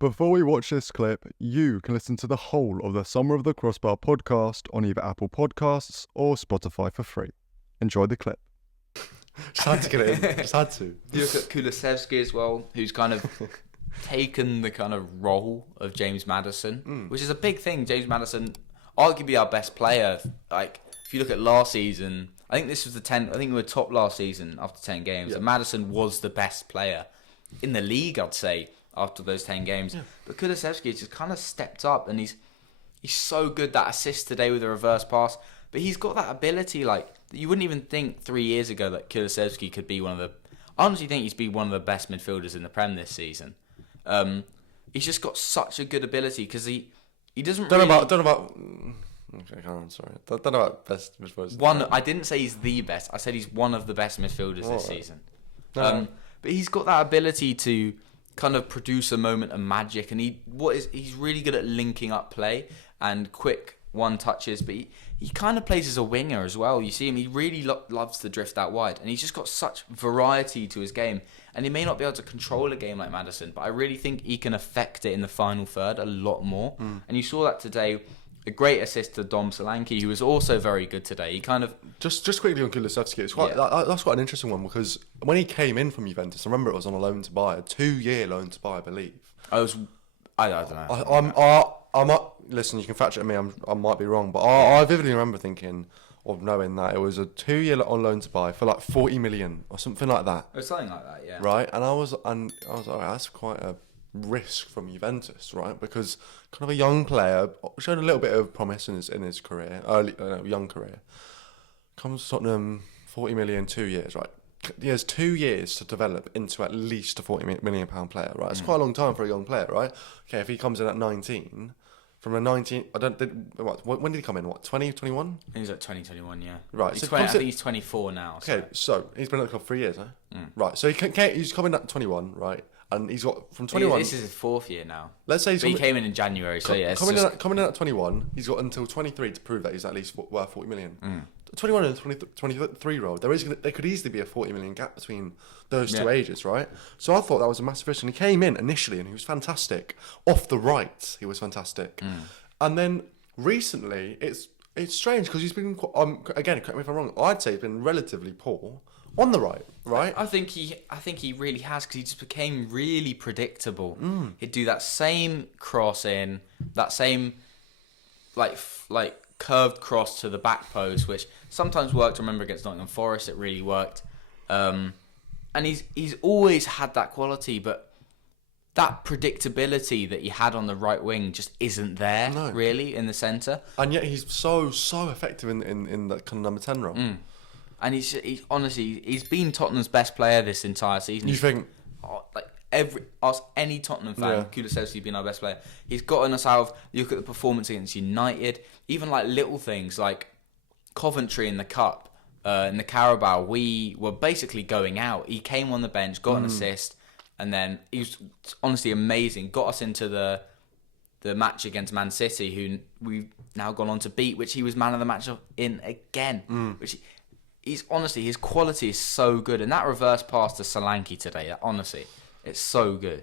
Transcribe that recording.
Before we watch this clip, you can listen to the whole of the Somewhere Over the Crossbar podcast on either Apple Podcasts or Spotify for free. Enjoy the clip. Just had to get it in. Just had to. You look at Kulusevski as well, who's kind of taken the kind of role of James Maddison, which is a big thing. James Maddison, arguably our best player. Like, if you look at last season, I think this was I think we were top last season after 10 games. Yeah. And Maddison was the best player in the league, I'd say, after those 10 games. Yeah. But Kulusevski just kind of stepped up, and he's so good. That assist today with a reverse pass. But he's got that ability, like, you wouldn't even think 3 years ago that Kulusevski could be one of the... I honestly think he's been one of the best midfielders in the Prem this season. He's just got such a good ability because he doesn't Don't know about... Okay, I'm sorry. Don't know about best midfielders. I didn't say he's the best. I said he's one of the best midfielders this season. No. But he's got that ability to kind of produce a moment of magic, and he's really good at linking up play and quick one touches, but he kind of plays as a winger as well. You see him, he really loves to drift out wide, and he's just got such variety to his game. And he may not be able to control a game like Maddison, but I really think he can affect it in the final third a lot more. And you saw that today. A great assist to Dom Solanke, who was also very good today. He kind of... Just quickly on Kulusevski, it's quite that's quite an interesting one, because when he came in from Juventus, I remember it was on a loan to buy, a 2-year loan to buy, I believe. I don't know. Listen, you can fact check me, I might be wrong, but I vividly remember thinking, or knowing that it was a 2-year on loan to buy for like 40 million or something like that. Or something like that, yeah. Right, and I was like, that's quite a risk from Juventus, right? Because kind of a young player, showed a little bit of promise in his career, young career. Comes to Tottenham, 40 million, 2 years, right? He has 2 years to develop into at least a £40 million player, right? It's quite a long time for a young player, right? Okay, if he comes in at 19, from a 19, when did he come in? 2021? I think he's at 2021, yeah. Right. So I think he's 24 now. Okay, so he's been at the club 3 years, huh? Right, so he's coming at 21, right? And he's got from 21. This is his 4th year now. Let's say he came in January, so yeah. Coming in at 21, he's got until 23 to prove that he's at least worth 40 million. 21 and 23-year-old, there could easily be a 40 million gap between those two ages, right? So I thought that was a massive risk. And he came in initially and he was fantastic. Off the right, he was fantastic. And then recently, it's strange because he's been, again, correct me if I'm wrong, I'd say he's been relatively poor on the right? I think he really has, because he just became really predictable. He'd do that same cross in, that same like curved cross to the back post, which sometimes worked. I remember against Nottingham Forest, it really worked. And he's always had that quality, but that predictability that he had on the right wing just isn't there, really, in the centre. And yet he's so effective in that kind of number 10 role. And he's honestly, he's been Tottenham's best player this entire season. You think? Ask any Tottenham fan, Kulusevski been our best player. He's gotten us out of, you look at the performance against United, even like little things like Coventry in the Cup, in the Carabao, we were basically going out. He came on the bench, got an assist, and then he was honestly amazing. Got us into the match against Man City, who we've now gone on to beat, which he was man of the match in again, which he's honestly, his quality is so good. And that reverse pass to Solanke today, honestly, it's so good.